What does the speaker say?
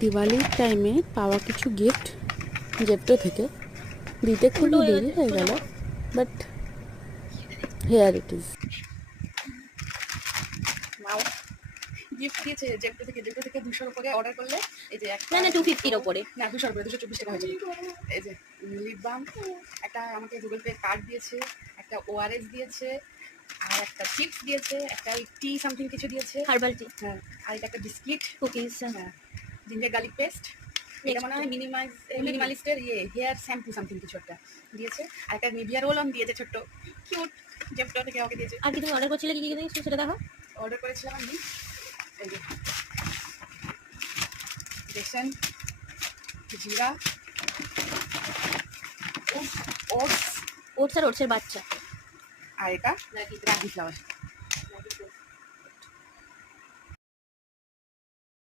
দিওয়ালির টাইমে পাওয়া কিছু গিফট জেপ্টো থেকে দিতে খুবই দেরি হয়ে গেল, বাট হেয়ার ইট ইজ। মাও গিফট দিয়েছে জেপ্টো থেকে 200 উপরে অর্ডার করলে এই যে একটা না 250 এর উপরে, না 200 উপরে 224 টাকা হয়ে যাবে। এই যে লিপ বাম, একটা আমাকে গুগল পে কার্ড দিয়েছে, একটা ওআরএস দিয়েছে, আর একটা চিপস দিয়েছে, একটা টি সামথিং কিছু দিয়েছে, হার্বাল টি, হ্যাঁ, আর এটা একটা বিস্কিট, কুকিজ, হ্যাঁ, জিঞ্জার গার্লিক পেস্ট, এটা মনে হয় মিনিমালিস্টের হেয়ার শ্যাম্পু সামথিং কিছু একটা দিয়েছে, আর একটা নিভিয়া রোল অন দিয়েছে ছোট্ট কিউট জেপ্টো থেকে ওকে দিয়েছে। আর কি তুমি অর্ডার করছিলে, কি কি জিনিস সেটা দেখো। অর্ডার করেছিলাম আমি এই যে বেসন, জিরা, ওটস ওটস আর ওটসের বাচ্চা, আর এটা রাগি ফ্লাওয়ার।